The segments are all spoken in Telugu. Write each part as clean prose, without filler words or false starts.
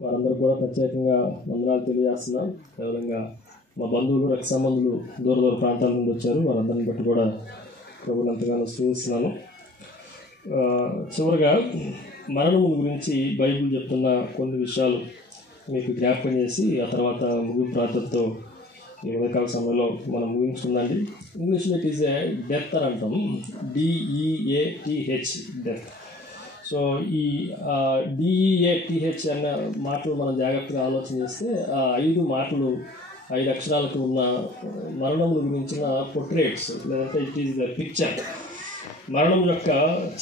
వారందరూ కూడా ప్రత్యేకంగా వందనాలు తెలియజేస్తున్నాం. అదేవిధంగా మా బంధువులు, రక్త సంబంధులు దూర దూర ప్రాంతాల నుండి వచ్చారు. వారందరిని బట్టి కూడా ప్రభువుని ఎంతగానో స్తుతిస్తున్నాను. చివరిగా మరణం గురించి బైబిల్ చెప్తున్న కొన్ని విషయాలు మీకు జ్ఞాపకం చేసి ఆ తర్వాత ముగింపు ప్రార్థనతో ఈ ఉదయకాల సమయంలో మనం ముగించుకుందండి. ఇంగ్లీష్లో ఇట్ ఈజ్ ఏ డెత్ అని అంటాం, DEATH డెత్. సో ఈ DEATH అన్న మాటలు మనం జాగ్రత్తగా ఆలోచన చేస్తే ఆ 5 మాటలు 5 అక్షరాలకు ఉన్న మరణం గురించిన పొర్ట్రేట్స్, లేదంటే ఇట్ ఈజ్ ద పిక్చర్, మరణం యొక్క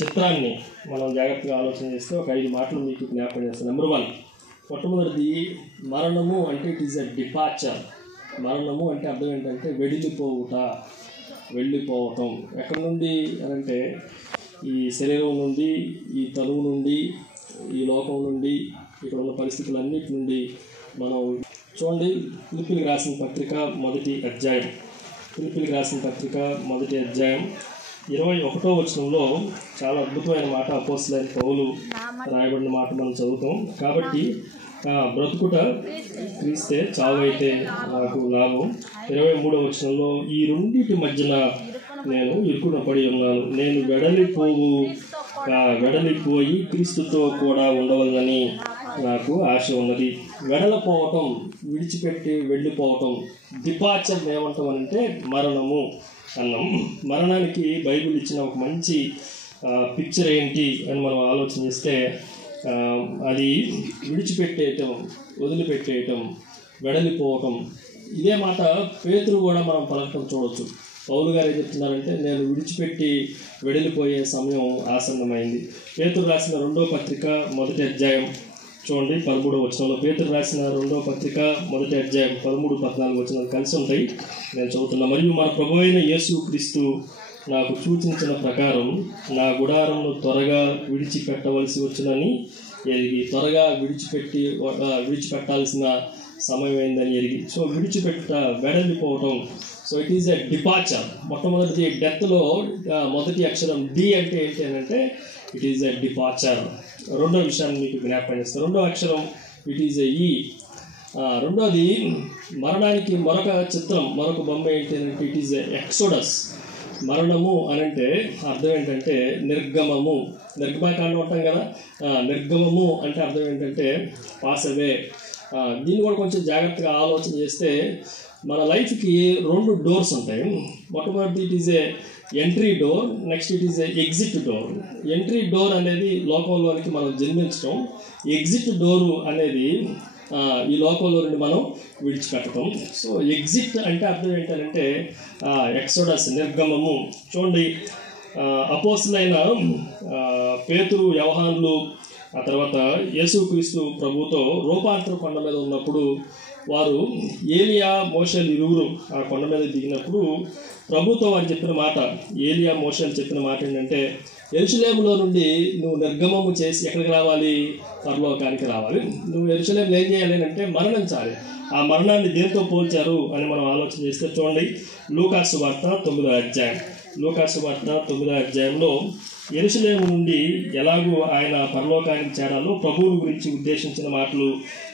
చిత్రాన్ని మనం జాగ్రత్తగా ఆలోచన చేస్తే ఒక 5 మాటలు మీకు జ్ఞాపకం చేస్తాను. నెంబర్ 1, మొట్టమొదటిది మరణము అంటే ఇట్ ఈజ్ ఎ డిపార్చర్. మరణము అంటే అర్థం ఏంటంటే వెళ్ళిపోవటం. ఎక్కడి నుండి అంటే ఈ శరీరం నుండి, ఈ తనువు నుండి, ఈ లోకం నుండి, ఇక్కడ ఉన్న పరిస్థితులన్నిటి నుండి మనం చూడండి. ఫిలిప్పీలకు రాసిన పత్రిక మొదటి అధ్యాయం 21వ వచనంలో చాలా అద్భుతమైన మాట అపోస్తలుడైన పౌలు రాయబడిన మాట మనం చదువుతాం. కాబట్టి బ్రతుకుట క్రీస్తే, చావైతే నాకు లాభం. 23వ వచనంలో ఈ రెండింటి మధ్యన నేను ఇరుకున పడి ఉన్నాను, నేను వెడలిపోయి క్రీస్తుతో కూడా ఉండవలనని నాకు ఆశ ఉన్నది. వెడలిపోవటం, విడిచిపెట్టి వెళ్ళిపోవటం, డిపార్చర్ ఏమంటాం అంటే మరణము అన్నాం. మరణానికి బైబిల్ ఇచ్చిన ఒక మంచి పిక్చర్ ఏంటి అని మనం ఆలోచన చేస్తే అది విడిచిపెట్టేయటం, వదిలిపెట్టేయటం, వెడలిపోవటం. ఇదే మాట పేతురు కూడా మనం పలకటం చూడవచ్చు. పౌలు గారు ఏం చెప్తున్నారంటే నేను విడిచిపెట్టి వెడలిపోయే సమయం ఆసన్నమైంది. పేతురు రాసిన 2వ పత్రిక మొదటి అధ్యాయం చూడండి 13వ వచనంలో. పేతురు రాసిన 2వ పత్రిక మొదటి అధ్యాయం 13-14 వచనాలు కలిసి ఉంటాయి. నేను చదువుతున్నా. మరియు మన ప్రభువైన యేసు క్రీస్తు నాకు సూచించిన ప్రకారం నా గుడారంను త్వరగా విడిచిపెట్టవలసి వచ్చునని ఎరిగి, త్వరగా విడిచిపెట్టాల్సిన సమయం అయిందని ఎరిగి. సో వెడలిపోవటం. So it is a departure. మొట్టమొదటిది డెత్లో మొదటి అక్షరం డి అంటే ఏంటి అని అంటే ఇట్ ఈజ్ ఎ డిపార్చర్. రెండో విషయాన్ని మీకు జ్ఞాపకం చేస్తాను. రెండో అక్షరం ఇట్ ఈజ్ ఎ ఈ. రెండోది మరణానికి మరొక చిత్రం, మరొక బొమ్మ ఏంటి అంటే ఇట్ ఈజ్ ఎ ఎక్సోడస్. మరణము అనంటే అర్థం ఏంటంటే నిర్గమము. నిర్గమకాండం అంటాం కదా, నిర్గమము అంటే అర్థం ఏంటంటే పాస్ అవే. దీన్ని కూడా కొంచెం జాగ్రత్తగా ఆలోచన చేస్తే మన లైఫ్కి 2 డోర్స్ ఉంటాయి. మొట్టమొదటి it is A entry door, next it is A exit door. Entry door అనేది లోకంలోనికి మనం జన్మించడం, ఎగ్జిట్ డోరు అనేది ఈ లోకంలో నుండి మనం విడిచిపెట్టడం. సో ఎగ్జిట్ అంటే అర్థం ఏంటంటే ఎక్సోడస్, నిర్గమము. చూడండి, అపోస్తలులైన పేతురు, యోహానులు, ఆ తర్వాత యేసుక్రీస్తు ప్రభుతో రూపాంతర కొండ మీద ఉన్నప్పుడు వారు ఏలియా, మోషేలు ఇరువురు ఆ కొండ మీద దిగినప్పుడు ప్రభుతో వారు చెప్పిన మాట, ఏలియా, మోషేలు చెప్పిన మాట ఏంటంటే యెరూషలేములో నుండి నువ్వు నిర్గమము చేసి ఎక్కడికి రావాలి? పరలోకానికి రావాలి. నువ్వు యెరూషలేములో ఏం చేయాలి అంటే మరణించాలి. ఆ మరణాన్ని దేంతో పోల్చారు అని మనం ఆలోచన చేస్తే చూడండి, లూకా సువార్త 9వ అధ్యాయంలో యెరూషలేము నుండి ఎలాగూ ఆయన పరలోకానికి చేరాలో ప్రభువుని గురించి ఉద్దేశించిన మాటలు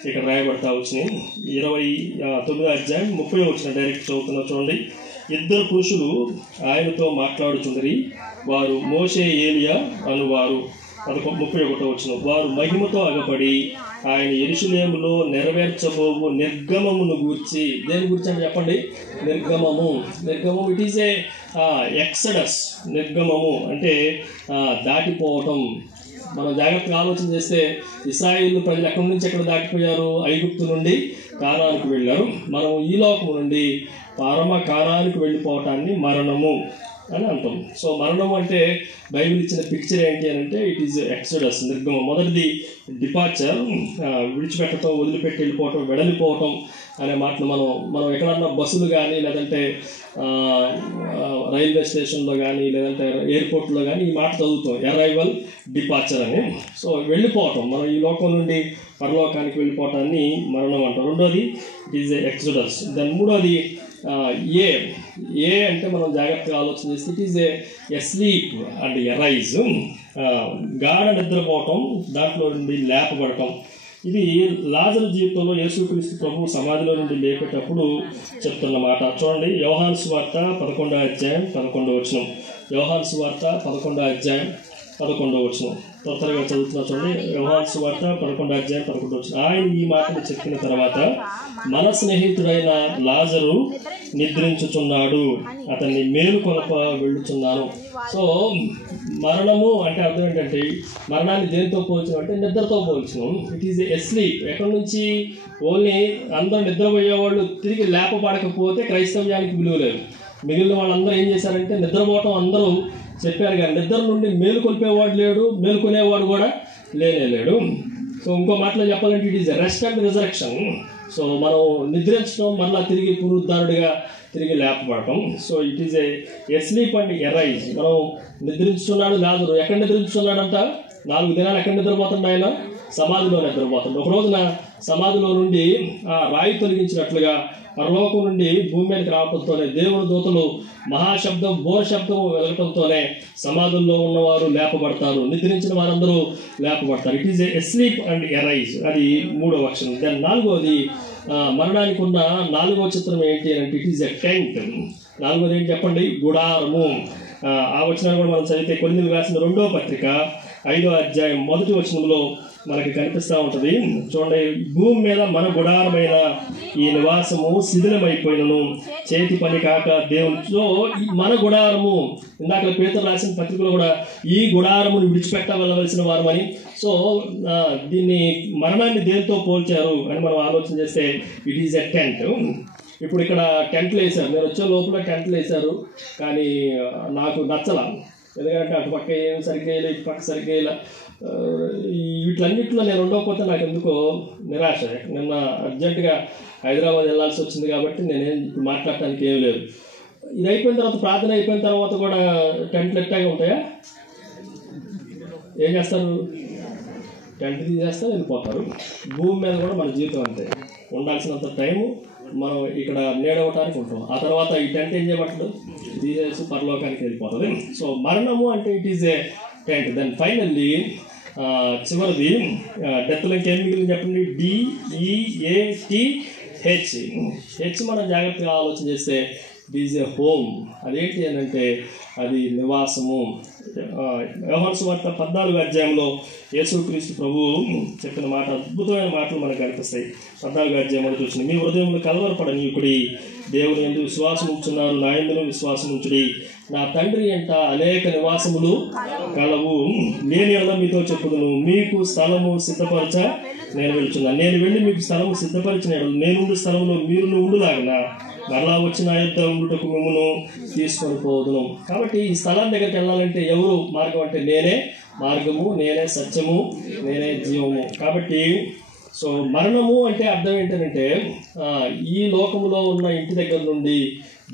ఇక్కడ రాయబడతా వచ్చినాయి. 29వ అధ్యాయం 30వ వచనం డైరెక్ట్ చదువుతున్నా చూడండి. 2 పురుషులు ఆయనతో మాట్లాడుచుండరి, వారు మోషే, ఏలియా అనువారు. 31వ వచనం. వారు మహిమతో అగపడి ఆయన యెరూషలేములో నెరవేర్చబోవు నిర్గమమును గూర్చి. దేని గురించి అని చెప్పండి? నిర్గమము. It is a exodus. నిర్గమము అంటే దాటిపోవటం. మనం జాగ్రత్తగా ఆలోచన చేస్తే ఇశ్రాయేలు ప్రజలు ఎక్కడి నుంచి ఎక్కడ దాటిపోయారు? ఐగుప్తు నుండి కానానుకు వెళ్ళారు. మనం ఈ లోకం నుండి పరమ కానానికి వెళ్ళిపోవటాన్ని మరణము అని అంటాం. సో మరణం అంటే బైబిల్ ఇచ్చిన పిక్చర్ ఏంటి అని అంటే ఇట్ ఈజ్ ఎక్సోడస్, నిర్గమం. మొదటిది డిపార్చర్, విడిచిపెట్టడం, వదిలిపెట్టి వెళ్ళిపోవటం, వెడలిపోవటం అనే మాటలు మనం ఎక్కడన్నా బస్సులు కానీ, లేదంటే రైల్వే స్టేషన్లో కానీ, లేదంటే ఎయిర్పోర్ట్లో కానీ ఈ మాట చదువుతాం, అరైవల్, డిపార్చర్ అని. సో వెళ్ళిపోవటం, మనం ఈ లోకం నుండి పరలోకానికి వెళ్ళిపోవటాన్ని మరణం అంటాం. రెండోది ఇట్ ఈజ్ ఎక్సోడస్. దాని మూడోది ఏ అంటే మనం జాగ్రత్తగా ఆలోచన చేస్తే it is a sleep and arise. గాఢ నిద్రపోవటం, దాంట్లో నుండి లేపబడటం. ఇది లాజరు జీవితంలో యేసుక్రీస్తు ప్రభు సమాధిలో నుండి లేపేటప్పుడు చెప్తున్న మాట. చూడండి, యోహాను సువార్త 11వ అధ్యాయం 11వ వచనం. యోహాను సువార్త 11వ అధ్యాయం 11వ వచనం త్వరగా చదువుతున్నా. చూడండి, యోహాను సువార్త 11వ అధ్యాయం 11వ వచనం. ఆయన ఈ మాటలు చెప్పిన తర్వాత మన స్నేహితుడైన లాజరు నిద్రించుచున్నాడు, అతన్ని మేలుకొలప వెళ్ళుచున్నాను. సో మరణము అంటే అర్థం ఏంటంటే, మరణాన్ని దేనితో పోల్చడం అంటే నిద్రతో పోల్చడం. It is a sleep. ఎక్కడి నుంచి? ఓన్లీ అందరూ నిద్రపోయేవాళ్ళు తిరిగి లేపబడకపోతే క్రైస్తవ్యానికి విలువ లేదు. మిగిలిన వాళ్ళందరూ ఏం చేశారంటే నిద్రపోవటం అందరూ చెప్పారు, కానీ నిద్ర నుండి మేలుకొల్పేవాడు లేడు, మేలుకొనేవాడు కూడా లేడు. సో ఇంకో మాటలో చెప్పాలంటే it is rest and resurrection. So మనం నిద్రించడం, మళ్ళీ తిరిగి పునరుద్ధారుడిగా తిరిగి లేపబడటం. So it is a sleep and arise. మనం నిద్రించుతున్నాడు లాజరు. ఎక్కడ నిద్రించుతున్నాడంట? 4 దినాలు ఎక్కడ నిద్రపోతుండే ఆయన? సమాధిలో నిద్రపోతుండే. ఒక రోజున సమాధిలో నుండి ఆ రాయి తొలగించినట్లుగా పరలోకం నుండి భూమి మీదకి రావడంతోనే, దేవుని దూతలు మహాశబ్దం, బోర శబ్దం వెలగటంతోనే సమాధుల్లో ఉన్నవారు లేపబడతారు, నిద్రించిన వారందరూ లేపబడతారు. It is a sleep and arise. అది 3వ అక్షరం. దాని 4వది, మరణానికి ఉన్న 4వ చిత్రం ఏంటి అంటే ఇట్ ఈజ్ ఎ టెంట్. 4వది ఏంటి చెప్పండి? గుడారము. ఆ వచనాన్ని కూడా మనం చదివితే కొరింథీయులకు రాసిన 2వ పత్రిక 5వ అధ్యాయం 1వ వచనంలో మనకి కనిపిస్తూ ఉంటుంది. చూడండి, భూమి మీద మన గుడారమైన ఈ నివాసము శిథిలమైపోయినను చేతి పని కాక దేవునితో మన గుడారము. ఇందాక పేతురు రాసిన పత్రికలో కూడా ఈ గుడారమును విడిచిపెట్టవలసిన వారమని. సో దీన్ని మరణాన్ని దేనితో పోల్చారు అని మనం ఆలోచన చేస్తే ఇట్ ఈజ్ ఎ టెంట్. ఇప్పుడు ఇక్కడ టెంట్లు వేశారు, నేను వచ్చే లోపల టెంట్లు వేశారు, కానీ నాకు నచ్చల. ఎందుకంటే అటు పక్క ఏం సరిగ్గా వేయలే, ఇటు పక్క సరిగ్గా వేయలే. వీటిలన్నింటిలో నేను ఉండకపోతే నాకు ఎందుకో నిరాశ. నిన్న అర్జెంటుగా హైదరాబాద్ వెళ్ళాల్సి వచ్చింది కాబట్టి నేనేం ఇప్పుడు మాట్లాడటానికి ఏమీ లేదు. ఇది అయిపోయిన తర్వాత, ప్రార్థన అయిపోయిన తర్వాత కూడా టెంట్లు ఎట్టాగా ఉంటాయా? ఏం చేస్తారు? టెంట్ తీసేస్తారు, వెళ్ళిపోతారు. భూమి మీద కూడా మన జీవితం అంతే. ఉండాల్సినంత టైము మనం ఇక్కడ నేడవటానికి ఉంటాం. ఆ తర్వాత ఈ టెంట్ ఏం చేయబట్టదు, తీసేసి పరలోకానికి వెళ్ళిపోతుంది. సో మరణము అంటే it is a tent. Then finally చివరిది డెత్లో ఇంకేం మిగిలింది చెప్పండి? DEATH. మనం జాగ్రత్తగా ఆలోచన చేస్తే ఇట్ ఈజ్ ఏ హోమ్. అదేంటి అని అంటే అది నివాసము. యోహాను సువార్త 14వ అధ్యాయంలో యేసుక్రీస్తు ప్రభు చెప్పిన మాట, అద్భుతమైన మాటలు మనకు కనిపిస్తాయి. 14వ అధ్యాయం మొదటి వచ్చింది, మీ హృదయంలో కలవరపడనీయుకుడి, దేవుని యందు విశ్వాసం ఉంచున్నారు, నా యందును విశ్వాసం ఉంచుడి. నా తండ్రి ఎంట అనేక నివాసములు కలవు, నేను ఎలా మీతో చెప్పుదును. మీకు స్థలము సిద్ధపరచ నేను వెళ్తున్నాను. నేను వెళ్ళి మీకు స్థలము సిద్ధపరిచిన నేనుండు స్థలంలో మీరు ఉండులాగిన మరలా వచ్చిన యుద్ధ ఉండుటకు మిమ్మల్ని తీసుకొని పోదును. కాబట్టి ఈ స్థలం దగ్గరికి వెళ్ళాలంటే ఎవరు మార్గం అంటే నేనే మార్గము, నేనే సత్యము, నేనే జీవము. కాబట్టి సో మరణము అంటే అర్థం ఏంటంటే ఈ లోకములో ఉన్న ఇంటి దగ్గర నుండి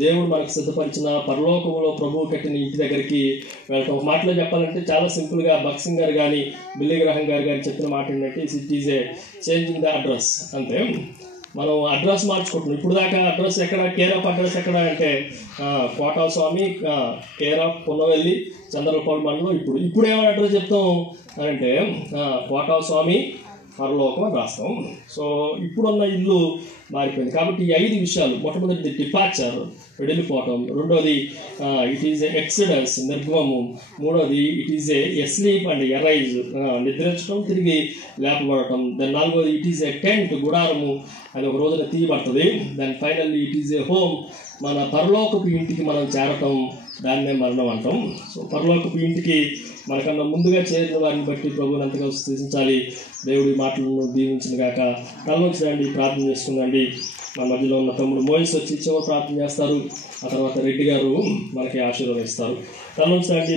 దేవుడు మనకు సిద్ధపరిచిన పరలోకములో ప్రభువు కట్టిన ఇంటి దగ్గరికి వెళ్ళటం. ఒక మాటలో చెప్పాలంటే చాలా సింపుల్గా భగత్ సింగ్ గారు కానీ బిల్లీ గ్రహం గారు కానీ చెప్పిన మాట ఏంటంటే it is A changing the address. అంతే, మనం అడ్రస్ మార్చుకుంటున్నాం. ఇప్పుడు దాకా అడ్రస్ ఎక్కడ, కేర్ ఆఫ్ అడ్రస్ ఎక్కడ అంటే కోటా స్వామి, కేర్ ఆఫ్ పున్నవెల్లి, చంద్రపాడు మండలం. ఇప్పుడు ఏమైనా అడ్రస్ చెప్తాం అంటే కోటా స్వామి పరలోకం అని రాస్తాం. సో ఇప్పుడున్న ఇల్లు మారిపోయింది. కాబట్టి ఈ 5 విషయాలు, మొట్టమొదటిది డిపార్చర్, వెళ్ళిపోవటం. రెండోది ఇట్ ఈజ్ ఎక్సిడెన్స్, నిర్గమము. మూడోది it is a sleep and arise, నిద్రించడం, తిరిగి లేపబడటం. దాని 4వది ఇట్ ఈజ్ ఏ టెంట్, గుడారము, అది ఒక రోజున తీయబడుతుంది. దాని finally it is a home, మన పరలోకపు ఇంటికి మనం చేరటం, దాన్నే మరణం అంటాం. సో పరలోకపు ఇంటికి మనకన్నా ముందుగా చేరిన వారిని బట్టి ప్రభువుని అంతగా స్తుతించాలి. దేవుడి మాటలను దీవించిన గాక. కళ్ళొచ్చినండి, ప్రార్థన చేసుకుందండి. మన మధ్యలో ఉన్న తమ్ముడు మోయిస్ వచ్చి చివరి ప్రార్థన చేస్తారు. ఆ తర్వాత రెడ్డి గారు మనకి ఆశీర్వదిస్తారు. కళ్ళొచ్చినండి.